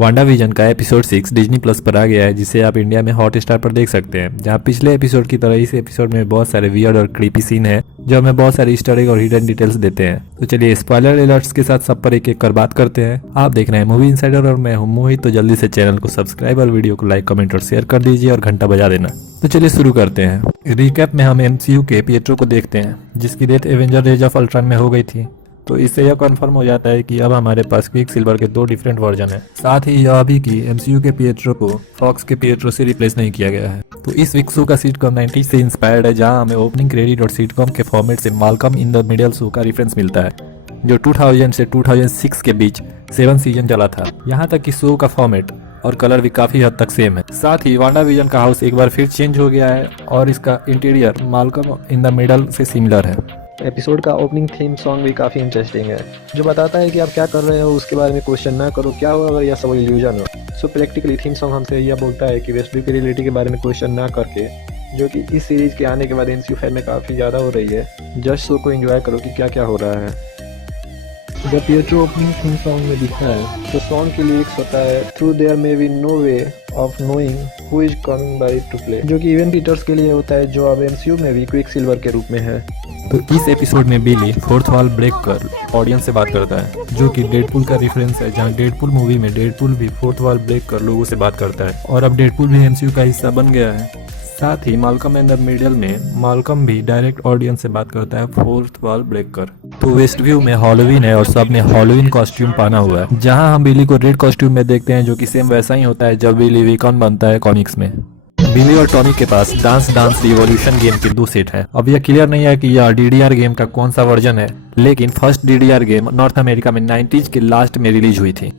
Wanda vision का episode 6 Disney plus पर आ गया है, जिसे आप इंडिया में हॉट स्टार पर देख सकते हैं। जहां पिछले एपिसोड की तरह इस एपिसोड में बहुत सारे वियर्ड और क्रीपी सीन है जो हमें बहुत सारे ईस्टर एग और हिडन डिटेल्स देते हैं। तो चलिए स्पॉइलर अलर्ट्स के साथ सब पर एक एक कर बात करते हैं। आप देख रहे हैं मूवी इनसाइडर और मैं हूं मोहित। तो जल्दी से चैनल को सब्सक्राइब और वीडियो को लाइक, कमेंट और शेयर कर दीजिए और घंटा बजा देना। तो चलिए शुरू करते हैं। रिकैप में हम एमसीयू के पिएट्रो को देखते हैं, जिसकी death avenger age of Ultron में हो गई थी। तो इससे यह कंफर्म हो जाता है कि अब हमारे पास क्विकसिल्वर के 2 डिफरेंट वर्जन हैं। साथ ही यह भी कि एमसीयू के पिएट्रो को फॉक्स के पिएट्रो से रिप्लेस नहीं किया गया है। तो इस वीक शो का सिटकॉम 90 से इंस्पायर्ड है, जहां हमें ओपनिंग क्रेडिट और सिटकॉम के फॉर्मेट से Malcolm in the middle show का रेफरेंस मिलता है, जो 2000 से 2006 के बीच 7 सीजन चला था। यहाँ तक कि शो का फॉर्मेट और कलर भी काफी हद तक सेम है। साथ ही वांडा विजन का हाउस एक बार फिर चेंज हो गया है और इसका interior Malcolm in the middle से सिमिलर है। एपिसोड का ओपनिंग थीम सॉन्ग भी काफ़ी इंटरेस्टिंग है, जो बताता है कि आप क्या कर रहे हो उसके बारे में क्वेश्चन ना करो, क्या हो अगर यह सब इल्यूजन हो। सो प्रैक्टिकली थीम सॉन्ग हमसे यह बोलता है कि वेस्टव्यू की रियलिटी के बारे में क्वेश्चन ना करके, जो कि इस सीरीज के आने के बाद एमसीयू फैन में काफ़ी ज़्यादा हो रही है, जस्ट शो को एंजॉय करो कि क्या क्या हो रहा है। जब पिएट्रो ओपनिंग थीम सॉन्ग में दिखता है तो सॉन्ग के लिरिक्स होता है through there may be no way of knowing who is coming by to play, जो कि इवेंट पीटर्स के लिए होता है, जो अब एमसीयू में भी क्विकसिल्वर के रूप में है। तो इस एपिसोड में बिली फोर्थ वॉल ब्रेक कर ऑडियंस से बात करता है, जो कि डेडपूल का रेफरेंस है, जहां डेडपूल मूवी में डेडपूल भी फोर्थ वॉल ब्रेक कर लोगों से बात करता है और अब डेडपूल भी एमसीयू का हिस्सा बन गया है। साथ ही मालकम इन द मिडल में मालकम भी डायरेक्ट ऑडियंस से बात करता है फोर्थ वॉल ब्रेक कर। तो वेस्ट व्यू में हॉलोवीन है और सब ने हॉलोवीन कॉस्ट्यूम पहना हुआ है, जहां हम बिली को रेड कॉस्ट्यूम में देखते हैं, जो कि सेम वैसा ही होता है जब बिली वीकॉन बनता है कॉमिक्स में। बिली और टॉमी के पास डांस रिवॉल्यूशन गेम के 2 सेट हैं। अब यह क्लियर नहीं है कि यह डीडीआर गेम का कौन सा वर्जन है, लेकिन first DDR game north America में 90s के लास्ट में रिलीज हुई थी।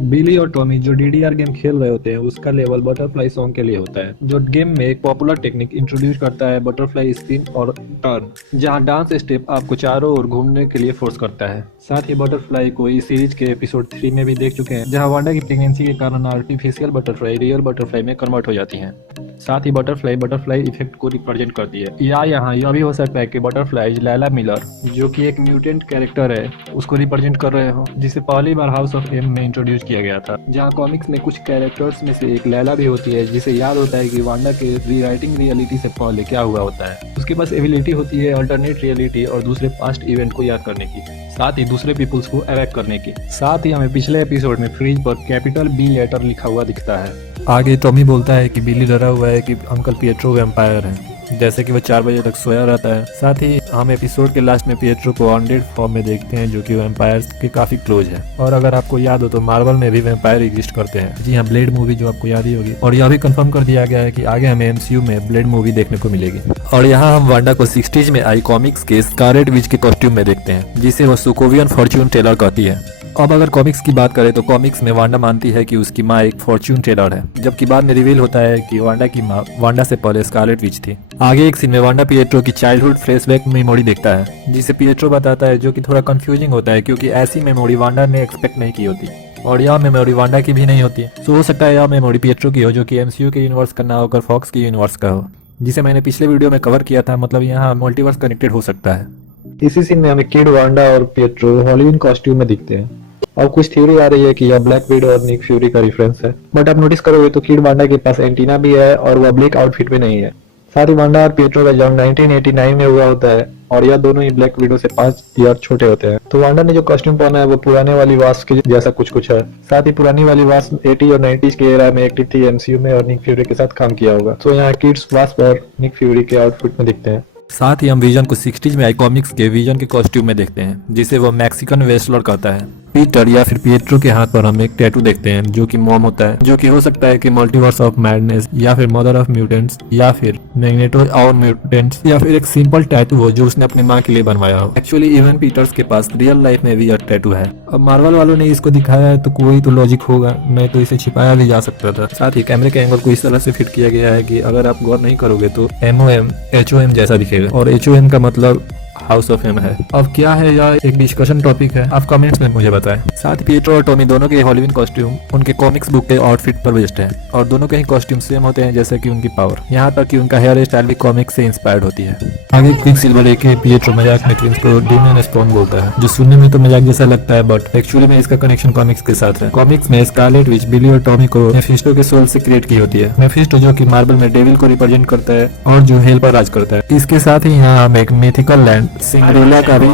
बिली और टॉमी जो डीडीआर गेम खेल रहे होते हैं उसका लेवल बटरफ्लाई सॉन्ग के लिए होता है, जो गेम में एक पॉपुलर टेक्निक इंट्रोड्यूस करता है, बटरफ्लाई स्पिन और टर्न, जहां डांस स्टेप आपको चारों ओर घूमने के लिए फोर्स करता है। साथ ही बटरफ्लाई को इस सीरीज के एपिसोड 3 में भी देख चुके हैं, जहां वांडा की प्रेगनेंसी के कारण आर्टिफिशियल बटरफ्लाई रियल बटरफ्लाई में कन्वर्ट हो जाती हैं। साथ ही बटरफ्लाई इफेक्ट को रिप्रेजेंट करती है। या यहाँ यह भी हो सकता है कि बटरफ्लाई लैला मिलर, जो कि एक म्यूटेंट कैरेक्टर है, उसको रिप्रेजेंट कर रहे हो, जिसे पहली बार हाउस ऑफ एम में इंट्रोड्यूस किया गया था। जहाँ कॉमिक्स में कुछ कैरेक्टर्स में से एक लैला भी होती है, जिसे याद होता है कि वांडा के रीराइटिंग रियलिटी से पहले क्या हुआ होता है। उसके पास एबिलिटी होती है अल्टरनेट रियलिटी और दूसरे पास्ट इवेंट को याद करने की, साथ ही दूसरे पीपल्स को अवैक करने की। साथ ही हमें पिछले एपिसोड में फ्रिज पर कैपिटल बी लेटर लिखा हुआ दिखता है। आगे टॉमी बोलता है कि बिली डरा हुआ है कि अंकल पिएट्रो वैम्पायर हैं, जैसे कि वो 4 बजे तक सोया रहता है। साथ ही हम एपिसोड के लास्ट में पिएट्रो को अनडेड फॉर्म में देखते हैं, जो कि वैम्पायर्स के काफी क्लोज है। और अगर आपको याद हो तो मार्वल में भी वैम्पायर एग्जिस्ट करते हैं। जी हाँ, ब्लेड मूवी जो आपको याद ही होगी। और यह भी कंफर्म कर दिया गया है कि आगे हमें एमसीयू में ब्लेड मूवी देखने को मिलेगी। और यहाँ हम वांडा को 60s में आई कॉमिक्स के स्कारलेट विच के कॉस्ट्यूम में देखते हैं, जिसे वो सुकोवियन फॉर्च्यून टेलर कहती है। अब अगर कॉमिक्स की बात करें तो कॉमिक्स में वांडा मानती है कि उसकी माँ एक फॉर्च्यून टेलर है, जबकि बाद में रिवील होता है कि वांडा की माँ वांडा से पहले स्कारलेट विच थी। आगे एक सीन में वांडा पिएट्रो की चाइल्डहुड फ्लैशबैक मेमोरी देखता है, जिसे पिएट्रो बताता है, जो कि थोड़ा कंफ्यूजिंग होता है, क्योंकि ऐसी मेमोरी वांडा ने एक्सपेक्ट नहीं की होती और यह मेमोरी वांडा की भी नहीं होती। तो हो सकता है यह मेमोरी पिएट्रो की हो, जो कि एमसीयू के यूनिवर्स का ना होकर फॉक्स के यूनिवर्स का हो, जिसे मैंने पिछले वीडियो में कवर किया था। मतलब यहाँ मल्टीवर्स कनेक्टेड हो सकता है। इसी सीन में हमें किड, वांडा और पिएट्रो हॉलोवीन कॉस्ट्यूम में दिखते हैं। और कुछ थ्योरी आ रही है कि यह ब्लैक विडो और निक फ्यूरी का रेफरेंस है, बट आप नोटिस करोगे तो किड वांडा के पास एंटीना भी है और वह ब्लैक आउटफिट में नहीं है। साथ ही वांडा और पिएट्रो का जन्म 1989 में हुआ होता है और यह दोनों ही ब्लैक विडो से 5 ईयर छोटे होते हैं। तो वांडा ने जो कॉस्ट्यूम पहना है वो पुराने वाली वास्प के जैसा कुछ है। साथ ही पुरानी वाली वास्प 80 और 90s के एरा में एक्टिव थी एमसीयू में और निक फ्यूरी के साथ काम किया होगा। तो यहाँ किड्स वास्प और निक फ्यूरी के आउटफिट में दिखते हैं। साथ ही हम विजन को 60s में आई कॉमिक्स के विजन के कॉस्ट्यूम में देखते हैं, जिसे वो मैक्सिकन वेस्लर कहता है। पीटर या फिर पिएट्रो के हाथ पर हम एक टैटू देखते हैं, जो कि मॉम होता है, जो कि हो सकता है कि मल्टीवर्स ऑफ मैडनेस या फिर मदर ऑफ म्यूटेंट्स या फिर मैग्नेटो और म्यूटेंट्स या फिर एक सिंपल टैटू हो जो उसने अपनी माँ के लिए बनवाया हो। एक्चुअली इवन पीटर्स के पास रियल लाइफ में भी यह टैटू है। अब मार्वल वालों ने इसको दिखाया है तो कोई तो लॉजिक होगा, नहीं तो इसे छिपाया भी जा सकता था। साथ ही कैमरे के एंगल को इस तरह से फिट किया गया है कि अगर आप गौर नहीं करोगे तो MOM HOM जैसा दिखेगा, और HOM का मतलब हाउस ऑफ एम है। अब क्या है यह एक डिस्कशन टॉपिक है, आप कमेंट्स में मुझे बताएं। साथ ही पिएट्रो और टॉमी दोनों के हेलोवीन कॉस्ट्यूम उनके कॉमिक्स बुक के आउटफिट पर बेस्ड है और दोनों के ही कॉस्ट्यूम सेम होते हैं जैसे कि उनकी पावर। यहाँ तक कि उनका हेयर स्टाइल भी कॉमिक्स से इंस्पायर्ड होती है। आगे क्विकसिल्वर एक पिएट्रो मजाक में ट्विंस को डेमियन स्पॉन बोलता है, जो सुनने में तो मजाक जैसा लगता है बट एक्चुअली में इसका कनेक्शन कॉमिक्स के साथ है। कॉमिक्स में स्कारलेट विच बिली और टॉमी को मेफिस्टो के सोल से क्रिएट की होती है। मेफिस्टो जो कि मार्वल में डेविल को रिप्रेजेंट करता है और जो हेल पर राज करता है। इसके साथ ही यहाँ हमें एक मिथिकल लैंड सिंग्रेला का भी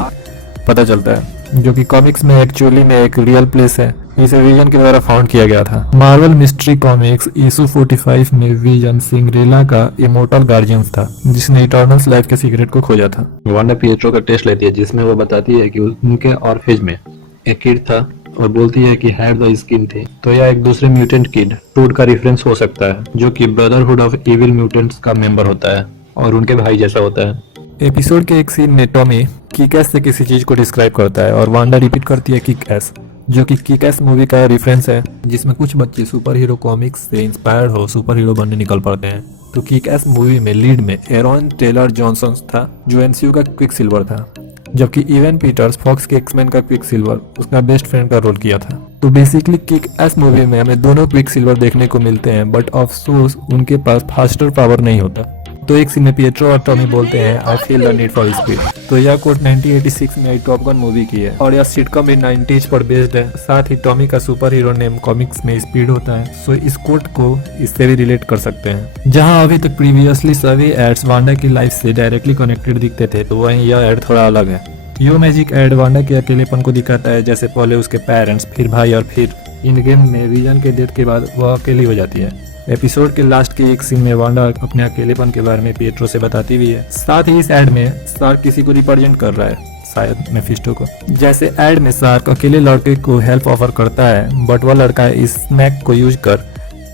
पता चलता है, जो कि कॉमिक्स में एक्चुअली में एक रियल प्लेस है। इसे विजन के द्वारा फाउंड किया गया था। मार्वल मिस्ट्री कॉमिक्स इशू 45 में विजन सिंग्रेला का इमोर्टल गार्जियंस था, जिसने इटर्नल्स लाइफ के सीक्रेट को खोजा था। वांडा पिएट्रो का टेस्ट लेती है, जिसमें वो बताती है कि उनके ऑर्फेज में एक किड था और बोलती है कि हैड द स्किन थी। तो यह एक दूसरे म्यूटेंट किड टूड का रेफरेंस हो सकता है, जो कि ब्रदरहुड ऑफ इविल म्यूटेंट्स का मेंबर होता है और उनके भाई जैसा होता है। एपिसोड के एक सीन में टॉमी किक-एस से किसी चीज को डिस्क्राइब करता है और वांडा रिपीट करती है किक-एस, जो कि किक-एस मूवी का रेफरेंस है, जिसमें कुछ बच्चे सुपर हीरो कॉमिक्स से इंस्पायर्ड हो सुपर हीरो बनने निकल पड़ते हैं। तो किक-एस मूवी में लीड में एरॉन टेलर जॉनसन था, जो एमसीयू का क्विकसिल्वर था, जबकि इवन पीटर्स फॉक्स के एक्समैन का क्विकसिल्वर उसका बेस्ट फ्रेंड का रोल किया था। तो बेसिकली किक-एस मूवी में हमें दोनों क्विकसिल्वर देखने को मिलते हैं, बट अफसोस उनके पास फास्टर पावर नहीं होता। तो एक सीन में पिएट्रो और टॉमी बोलते हैं I feel the need for speed. तो यह कोट 1986 में आई टॉप गन मूवी की है और यह सिटकॉम भी 90s पर बेस्ड है। साथ ही टॉमी का सुपर हीरो नेम कॉमिक्स में स्पीड होता है, सो इस कोट को इससे भी रिलेट कर सकते हैं। जहां अभी तक प्रीवियसली सभी एड्स वांडा की लाइफ से डायरेक्टली कनेक्टेड दिखते थे, तो वहीं यह एड थोड़ा अलग है। यो मैजिक एड वांडा के अकेलेपन को दिखाता है, जैसे पहले उसके पेरेंट्स, फिर भाई और फिर इन गेम में विजन के डेथ के बाद वह अकेली हो जाती है। एपिसोड के लास्ट के एक सीन में वांडा अपने अकेलेपन के बारे में पिएट्रो से बताती भी है। साथ ही इस एड में शार्क किसी को रिप्रेजेंट कर रहा है, शायद मेफिस्टो को। जैसे एड में शार्क अकेले लड़के को हेल्प ऑफर करता है, बट वह लड़का इस स्नैक को यूज कर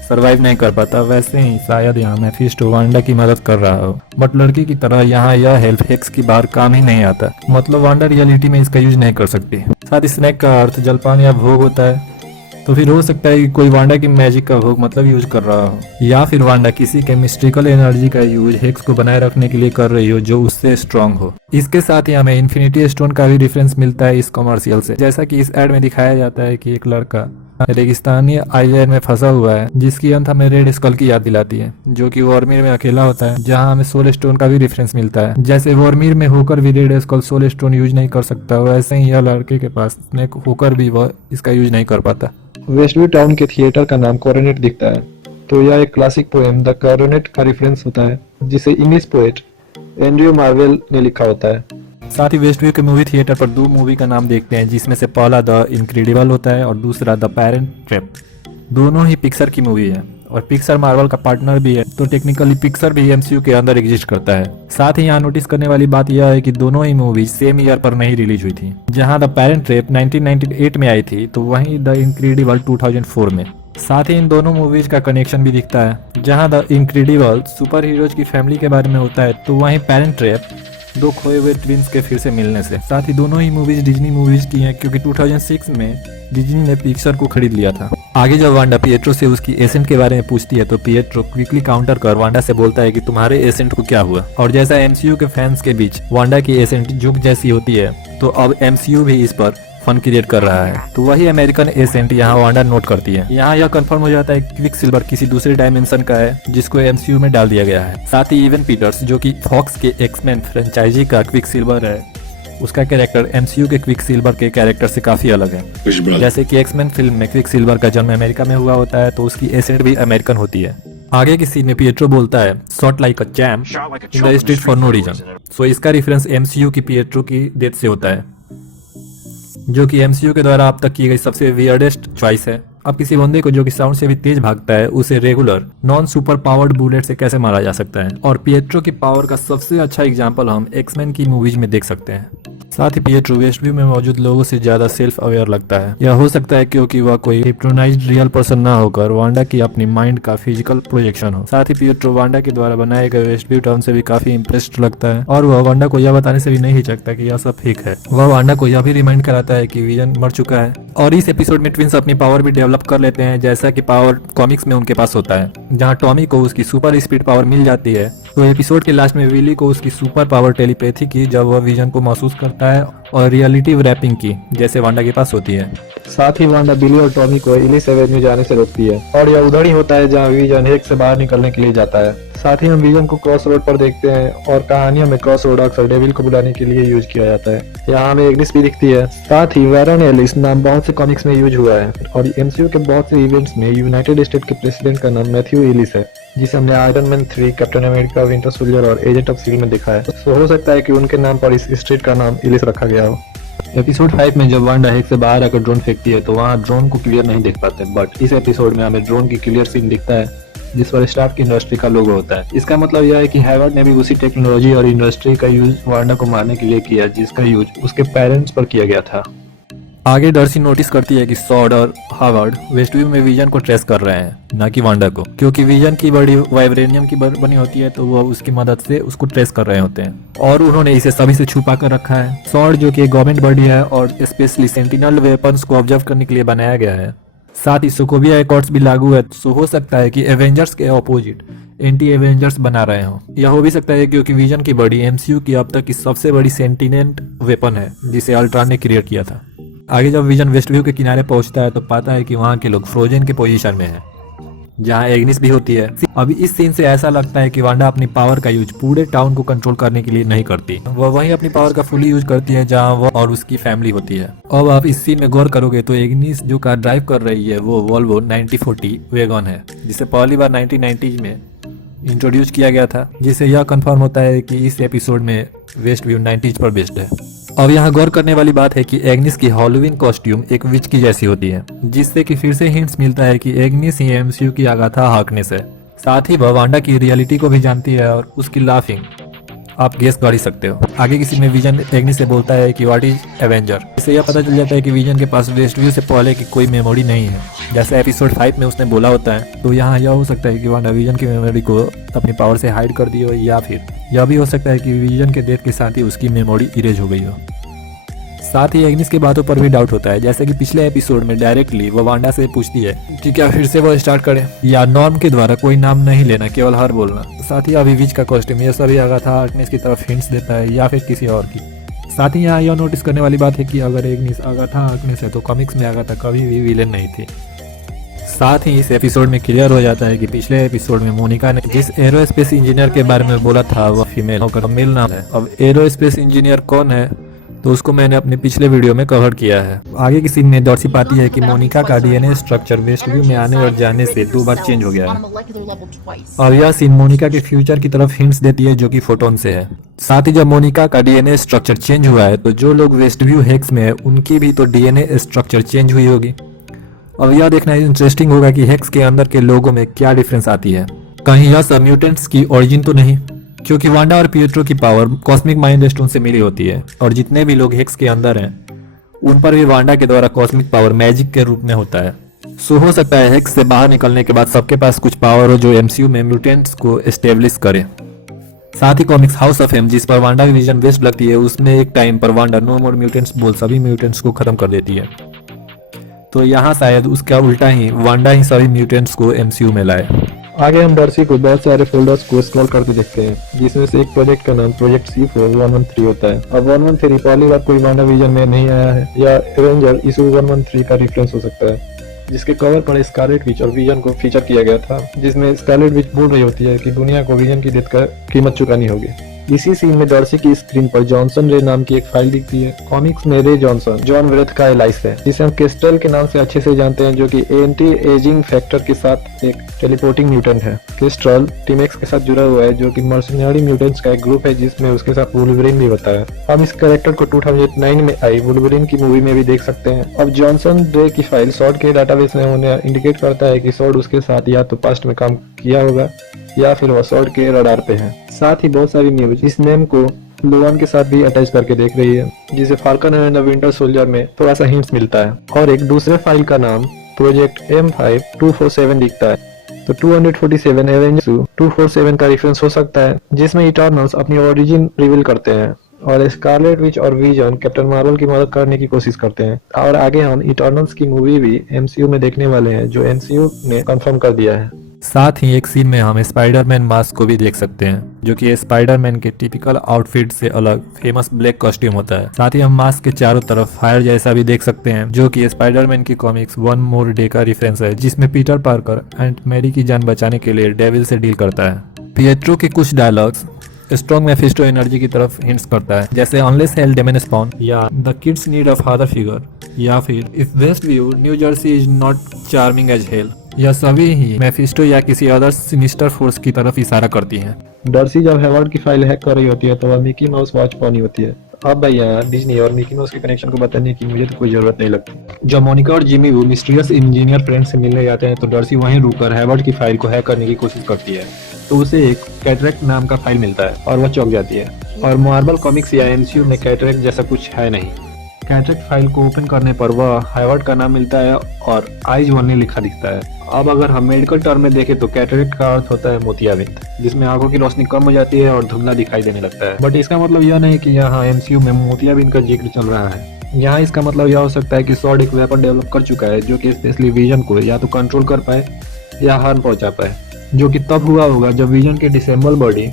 सरवाइव नहीं कर पाता, वैसे ही शायद यहाँ मेफिस्टो वांडा की मदद कर रहा हो, बट लड़की की तरह यहाँ यह हेल्प हेक्स की बाहर काम ही नहीं आता। मतलब वांडा रियलिटी में इसका यूज नहीं कर सकती। साथ ही स्नैक का अर्थ जलपान या भोग होता है, तो फिर हो सकता है कि कोई वांडा की मैजिक का भोग मतलब यूज कर रहा हो, या फिर वांडा किसी के मिस्टिकल एनर्जी का यूज हेक्स को बनाए रखने के लिए कर रही हो, जो उससे स्ट्रांग हो। इसके साथ ही हमें इन्फिनिटी स्टोन का भी रेफरेंस मिलता है इस कमर्शियल से, जैसा कि इस एड में दिखाया जाता है कि एक लड़का रेगिस्तानी आइलैंड में फंसा हुआ है, जिसकी अंत हमें रेड स्कल की याद दिलाती है, जो कि वॉर्मिर में अकेला होता है, जहां हमें सोल स्टोन का भी रेफरेंस मिलता है। जैसे वॉर्मिर में होकर भी red skull soul stone use नहीं कर सकता, वैसे ही यह लड़के के पास स्नेक होकर भी वह इसका यूज नहीं कर पाता। वेस्टव्यू टाउन के थिएटर का नाम कोरोनेट दिखता है, तो यह एक क्लासिक पोएम द कोरोनेट का रेफरेंस होता है, जिसे इंग्लिश पोएट एंड्रयू मार्वेल ने लिखा होता है। साथ ही वेस्टव्यू के मूवी थिएटर पर दो मूवी का नाम देखते हैं, जिसमें से पहला द इनक्रेडिबल होता है और दूसरा द पेरेंट ट्रैप। दोनों ही पिक्सर की मूवी है और पिक्सर मार्वल का पार्टनर भी है, तो टेक्निकली पिक्सर भी एमसीयू के अंदर एग्जिस्ट करता है। साथ ही यहाँ नोटिस करने वाली बात यह है कि दोनों ही मूवी सेम ईयर पर नहीं रिलीज हुई थी। जहाँ द पेरेंट ट्रैप 1998 में आई थी, तो वहीं द इनक्रेडिबल 2004 में। साथ ही इन दोनों मूवीज का कनेक्शन भी दिखता है। जहाँ द इनक्रेडिबल सुपर हीरोज की फैमिली के बारे में होता है, तो वहीं पेरेंट ट्रैप दो खोए हुए ट्विंस के फिर से मिलने से। साथ ही दोनों ही मूवीज डिज्नी मूवीज की हैं, क्योंकि 2006 में डिज्नी ने पिक्सर को खरीद लिया था। आगे जब वांडा पिएट्रो से उसकी एसेंट के बारे में पूछती है, तो पिएट्रो क्विकली काउंटर कर वांडा से बोलता है कि तुम्हारे एसेंट को क्या हुआ। और जैसा एमसीयू के फैंस के बीच वांडा की एसेंट जुग जैसी होती है, तो अब एमसीयू भी इस पर फन क्रिएट कर रहा है। तो वही अमेरिकन एसेंट यहाँ वांडा नोट करती है। यहाँ यह कंफर्म हो जाता है कि क्विकसिल्वर किसी दूसरे डायमेंशन का है, जिसको एमसीयू में डाल दिया गया है। साथ ही इवन पीटर्स, जो कि फॉक्स के एक्समैन फ्रेंचाइजी का क्विकसिल्वर है, उसका कैरेक्टर एमसीयू के क्विकसिल्वर के कैरेक्टर से काफी अलग है। जैसे कि एक्समैन फिल्म में क्विकसिल्वर का जन्म अमेरिका में हुआ होता है, तो उसकी एसेंट भी अमेरिकन होती है। आगे की सीन में पिएट्रो बोलता है shot like a champ in the street for no reason. So इसका रेफरेंस एमसीयू की पिएट्रो की डेथ से होता है, जो कि एमसीयू के द्वारा अब तक की गई सबसे वियर्डेस्ट चॉइस है। अब किसी बंदे को जो कि साउंड से भी तेज भागता है, उसे regular non super powered bullet से कैसे मारा जा सकता है। और पिएट्रो की पावर का सबसे अच्छा एग्जांपल हम एक्समैन की मूवीज में देख सकते हैं। साथ ही पिएट्रो वेस्टव्यू में मौजूद लोगों से ज्यादा सेल्फ अवेयर लगता है। यह हो सकता है क्योंकि वह कोई हिप्नोटाइज्ड रियल पर्सन ना होकर वांडा की अपनी माइंड का फिजिकल प्रोजेक्शन हो। साथ ही पिएट्रो वांडा के द्वारा बनाए गए वेस्टव्यू टाउन से भी काफी इंप्रेस्ड लगता है और वह वांडा को यह बताने से भी नहीं हिचकता कि यह सब फेक है। वह वांडा को यह भी रिमाइंड कराता है कि विजन मर चुका है। और इस एपिसोड में ट्विंस अपनी पावर भी डेवलप कर लेते हैं, जैसा कि पावर कॉमिक्स में उनके पास होता है, जहाँ टॉमी को उसकी सुपर स्पीड पावर मिल जाती है। तो एपिसोड के लास्ट में विली को उसकी सुपर पावर टेलीपैथी की, जब वह विजन को महसूस करता है, और रियलिटी रैपिंग की, जैसे वांडा के पास होती है। साथ ही वांडा बिली और टॉमी को इलिस एवेन्यू जाने से रोकती है और यह उधर ही होता है जहाँ विजन हेक्स से बाहर निकलने के लिए जाता है। साथ ही हम विजन को क्रॉस रोड पर देखते हैं और कहानियों में क्रॉस रोड अक्सर डेविल को बुलाने के लिए यूज किया जाता है। यहाँ हमें एग्निस भी दिखती है। साथ ही वैरन एलिस नाम बहुत से कॉमिक्स में यूज हुआ है और एमसीयू के बहुत से इवेंट्स में यूनाइटेड स्टेट के प्रेसिडेंट का नाम मैथ्यू एलिस है, जिसे हमने iron man 3, captain America, winter soldier और एजेंट ऑफ शील्ड में देखा है। तो हो सकता है कि उनके नाम पर इस स्टेट का नाम एलिस रखा गया हो। एपिसोड 5 में जब वांडा हेक्स से बाहर आकर ड्रोन फेंकती है तो वहाँ ड्रोन को क्लियर नहीं देख पाते, बट इस एपिसोड में हमें ड्रोन की क्लियर सीन दिखता है जिस पर स्टार्क इंडस्ट्री का लोगो होता है। इसका मतलब यह है कि हैवर्ड ने भी उसी टेक्नोलॉजी और इंडस्ट्री का यूज वांडा को मारने के लिए किया जिसका यूज उसके पेरेंट्स पर किया गया था। आगे डर्सी नोटिस करती है कि सॉर्ड और हावर्ड वेस्टव्यू में विजन को ट्रेस कर रहे हैं, न कि वांडा को, क्योंकि विजन की बड़ी वाइब्रेनियम की बनी होती है, तो वह उसकी मदद से उसको ट्रेस कर रहे होते हैं और उन्होंने इसे सभी से छुपा कर रखा है। सॉर्ड जो कि एक गवर्नमेंट बॉडी है और स्पेशली सेंटिनल वेपन्स को ऑब्जर्व करने के लिए बनाया गया है। साथ ही सोकोविया एकॉर्ड्स भी लागू है, तो हो सकता है कि एवेंजर्स के ऑपोजिट एंटी एवेंजर्स बना रहे हों। यह हो भी सकता है क्योंकि विजन की बॉडी एमसीयू की अब तक की सबसे बड़ी सेंटिनेंट वेपन है जिसे अल्ट्रॉन ने क्रिएट किया था। आगे जब विजन वेस्टव्यू के किनारे पहुंचता है तो पाता है कि वहां के लोग फ्रोजन के पोजीशन में हैं, जहां एग्निस भी होती है। अभी इस सीन से ऐसा लगता है कि वांडा अपनी पावर का यूज पूरे टाउन को कंट्रोल करने के लिए नहीं करती, वह वहीं अपनी पावर का फुली यूज करती है जहां वह और उसकी फैमिली होती है। अब आप इस सीन में गौर करोगे तो एग्निस जो कार ड्राइव कर रही है वो वोल्वो 9040 वैगन है, जिसे पहली बार 1990 में इंट्रोड्यूस किया गया था, जिससे यह कंफर्म होता है कि इस एपिसोड में वेस्टव्यू 90s पर बेस्ड है। अब यहाँ गौर करने वाली बात है कि एग्निस की हॉलोवीन कॉस्ट्यूम एक विच की जैसी होती है, जिससे कि फिर से हिंट्स मिलता है कि एग्निस ही एमसीयू की आगाथा हार्कनेस है। साथ ही वह वांडा की रियलिटी को भी जानती है और उसकी लाफिंग आप गेस कर ही सकते हो। आगे किसी में विजन एग्निस से बोलता है कि व्हाट इज एवेंजर। इससे यह पता चल जाता है कि विजन के पास वेस्टव्यू से पहले की कोई मेमोरी नहीं है, जैसे एपिसोड 5 में उसने बोला होता है। तो यहाँ यह हो सकता है कि वांडा विजन की मेमोरी को अपनी पावर से हाइड कर दी हो, या फिर यह भी हो सकता है कि विजन के डेथ के साथ ही उसकी मेमोरी इरेज हो गई हो। साथ ही एग्निस की बातों पर भी डाउट होता है, जैसे कि पिछले एपिसोड में डायरेक्टली वो वांडा से पूछती है कि क्या फिर से वो स्टार्ट करें या नॉर्म के द्वारा कोई नाम नहीं लेना, केवल हर बोलना। साथ ही अभी विच का कॉस्ट्यूम ये सभी आगाथा हार्कनेस की तरफ हिंट्स देता है या फिर किसी और की। साथ ही यहाँ यह नोटिस करने वाली बात है कि अगर एग्निस आगाथा हार्कनेस है तो कॉमिक्स में आगाथा कभी भी विलेन नहीं थी। साथ ही इस एपिसोड में क्लियर हो जाता है कि पिछले एपिसोड में मोनिका ने जिस एरोस्पेस इंजीनियर के बारे में बोला था वह फीमेल होकर मेल नाम है। अब एरोस्पेस इंजीनियर कौन है तो उसको मैंने अपने पिछले वीडियो में कवर किया है। आगे की सीन में डॉर्सी पाती है कि मोनिका का डीएनए स्ट्रक्चर वेस्टव्यू में आने और जाने से 2 बार चेंज हो गया है और यह सीन मोनिका के फ्यूचर की तरफ हिंट्स देती है जो कि फोटोन से है। साथ ही जब मोनिका का डीएनए स्ट्रक्चर चेंज हुआ है तो जो लोग वेस्टव्यू हेक्स में है उनकी भी तो डीएनए स्ट्रक्चर चेंज हुई होगी। अब यह देखना इंटरेस्टिंग होगा कि हेक्स के अंदर के लोगों में क्या डिफरेंस आती है। कहीं यह सब म्यूटेंट्स की ओरिजिन तो नहीं, क्योंकि वांडा और पिएट्रो की पावर कॉस्मिक माइंड स्टोन से मिली होती है और जितने भी लोग हेक्स के अंदर हैं उन पर भी वांडा के द्वारा कॉस्मिक पावर मैजिक के रूप में होता है। सो हो सकता है हेक्स से बाहर निकलने के बाद सबके पास कुछ पावर हो जो एमसीयू में म्यूटेंट्स को एस्टेब्लिश करे। साथ ही कॉमिक्स हाउस ऑफ एम जिस पर वांडा की विजन बेस्ट लगती है उसमें एक टाइम पर वांडा नो मोर म्यूटेंट्स बोल सभी म्यूटेंट्स को खत्म कर देती है। तो यहाँ शायद उसका उल्टा ही वांडा ही सभी म्यूटेंट्स को एमसीयू में लाए। आगे हम डर्सी को बहुत सारे फोल्डर्स को स्क्रॉल करके देखते हैं जिसमें से एक प्रोजेक्ट का नाम प्रोजेक्ट C4113 होता है। अब 113 पहली बार कोई वांडा विजन में नहीं आया है या एवेंजर इशू 113 का रेफरेंस हो सकता है, जिसके कवर पर स्कारलेट विच और विजन को फीचर किया गया था, जिसमें स्कारलेट विच बोल रही होती है कि दुनिया को विजन की डेथ का कीमत चुकानी होगी। इसी सीन में डॉर्सी की स्क्रीन पर जॉनसन रे नाम की एक फाइल दिखती है। कॉमिक्स में रे जॉनसन जॉन व्रेथ का एलाइस है, जिसे हम क्रिस्टल के नाम से अच्छे से जानते हैं, जो कि एंटी एजिंग फैक्टर के साथ एक टेलीपोर्टिंग म्यूटेंट है। क्रिस्टल टीम एक्स के साथ जुड़ा हुआ है, जो कि मर्सनरी म्यूटेंट्स का एक ग्रुप है जिसमें उसके साथ वुल्वरिन भी होता है। हम इस कैरेक्टर को 2009 में आई वुल्वरिन की मूवी में भी देख सकते हैं। अब जॉनसन रे की फाइल सॉर्ड के डाटाबेस में उन्हें इंडिकेट करता है कि सॉर्ड उसके साथ या तो पास्ट में काम किया होगा या फिर वह सॉर्ड के रडार पे है। साथ ही बहुत सारी न्यूज इस नेम को लोगन के साथ भी अटैच करके देख रही है, जिसे falcon and the winter soldier में थोड़ा सा हिंट्स मिलता है। और एक दूसरे फाइल का नाम प्रोजेक्ट M5247 दिखता है। तो 247 एवेंजर्स 247 का रेफरेंस हो सकता है, जिसमें इटर्नल्स अपनी ओरिजिन रिवील करते हैं और स्कारलेट विच और विजन कैप्टन मार्वल की मदद करने की कोशिश करते हैं। और आगे हम इटर्नल्स की मूवी भी MCU में देखने वाले हैं, जो MCU ने कंफर्म कर दिया है। साथ ही एक सीन में हम स्पाइडरमैन मास्क को भी देख सकते हैं, जो कि स्पाइडरमैन के टिपिकल आउटफिट से अलग फेमस ब्लैक कॉस्ट्यूम होता है। साथ ही हम मास्क के चारों तरफ फायर जैसा भी देख सकते हैं, जो कि स्पाइडरमैन की कॉमिक्स वन मोर डे का रेफरेंस है, जिसमें पीटर पार्कर एंड मैरी की जान बचाने के लिए डेविल से डील करता है। पिएट्रो के कुछ डायलॉग्स स्ट्रॉन्ग मेफिस्टो एनर्जी की तरफ हिंट्स करता है, जैसे अनलेस हेल डेमन स्पॉन या the kids need a father figure, या फिर if West View New Jersey is not charming as hell. यह सभी ही मेफिस्टो या किसी अदर सिनिस्टर फोर्स की तरफ इशारा करती हैं। डर्सी जब हेवर्ड की फाइल हैक कर रही होती है तो वह मिकी माउस वॉच पानी होती है। अब भैया डिज्नी और मिकी माउस के कनेक्शन को बताने की मुझे तो कोई जरूरत नहीं लगती। जब मोनिका और जिमी वो मिस्टीरियस इंजीनियर फ्रेंड से मिलने जाते हैं तो डर्सी वहीं रुककर हेवर्ड की फाइल को हैक करने की कोशिश करती है, तो उसे एक कैटरेक्ट नाम का फाइल मिलता है और वह चौंक जाती है। और मार्वल कॉमिक्स या MCU में कैटरेक्ट जैसा कुछ है नहीं। कैटरेक्ट फाइल को ओपन करने पर वह हेवर्ड का नाम मिलता है और आइज ओनली लिखा दिखता है। अब अगर हम मेडिकल टर्म में देखें तो कैटरेक्ट का अर्थ होता है मोतियाबिंद, जिसमें आंखों की रोशनी कम हो जाती है और धुंधला दिखाई देने लगता है। बट इसका मतलब यह नहीं कि यहाँ MCU में मोतियाबिंद का जिक्र चल रहा है। यहाँ इसका मतलब यह हो सकता है कि सॉर्ड एक वेपन डेवलप कर चुका है, जो कि स्पेशली विजन को या तो कंट्रोल कर पाए या हार्म पहुंचा पाए, जो कि तब हुआ होगा जब विजन की डिसेंबल बॉडी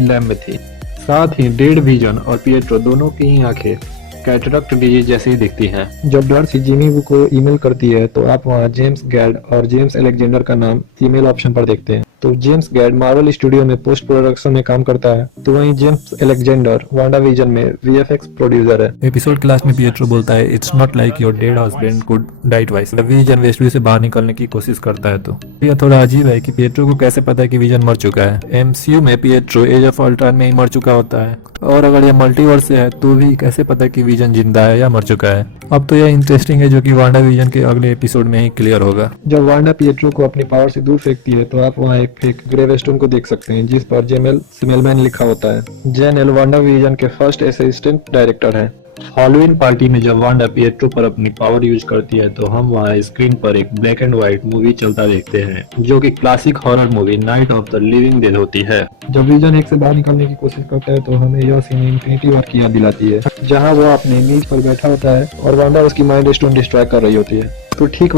लैब में थी। साथ ही डेड विजन और पिएट्रो दोनों की ही आंखें कैटरेक्ट डिजीज जैसी ही दिखती हैं। जब डर्सी जिमी वू को ईमेल करती है तो आप वहाँ जेम्स गैड और जेम्स अलेक्जेंडर का नाम ईमेल ऑप्शन पर देखते हैं। तो जेम्स गैड मार्वल स्टूडियो में पोस्ट प्रोडक्शन में काम करता है, तो वहीं जेम्स अलेक्जेंडर वांडा विजन में VFX प्रोड्यूसर है। एपिसोड के लास्ट में पिएट्रो बोलता है, it's not like your dead husband could die twice. Vision Westview से बाहर निकलने की कोशिश करता है। तो यह थोड़ा अजीब है कि पिएट्रो को कैसे पता है कि विजन मर चुका है। MCU में पिएट्रो एज ऑफ अल्ट्रॉन में ही मर चुका होता है, और अगर यह मल्टीवर्स से है तो भी कैसे पता कि विजन जिंदा है या मर चुका है। अब तो यह इंटरेस्टिंग है, जो कि वांडा विजन के अगले एपिसोड में ही क्लियर होगा। जब वांडा पिएट्रो को अपनी पावर से दूर फेंकती है तो आप वहाँ एक फेक ग्रेवस्टोन को देख सकते हैं, जिस पर जेमेल सिमेलमैन लिखा होता है। जेनेल वांडा विजन के फर्स्ट असिस्टेंट डायरेक्टर है। हॉलोवीन पार्टी में जब वांडा पिएट्रो पर अपनी पावर यूज करती है तो हम वहाँ स्क्रीन पर एक ब्लैक एंड व्हाइट मूवी चलता देखते हैं, जो कि classic horror movie night of the living dead होती है। जब विजन एक से बाहर निकलने की कोशिश करता है तो हमें यह सीन इन्फिनिटी वॉर की याद दिलाती है, जहाँ वो अपने मेज पर बैठा होता है और वांडा उसकी माइंड स्टोन डिस्ट्रॉय कर रही होती है। तो ठीक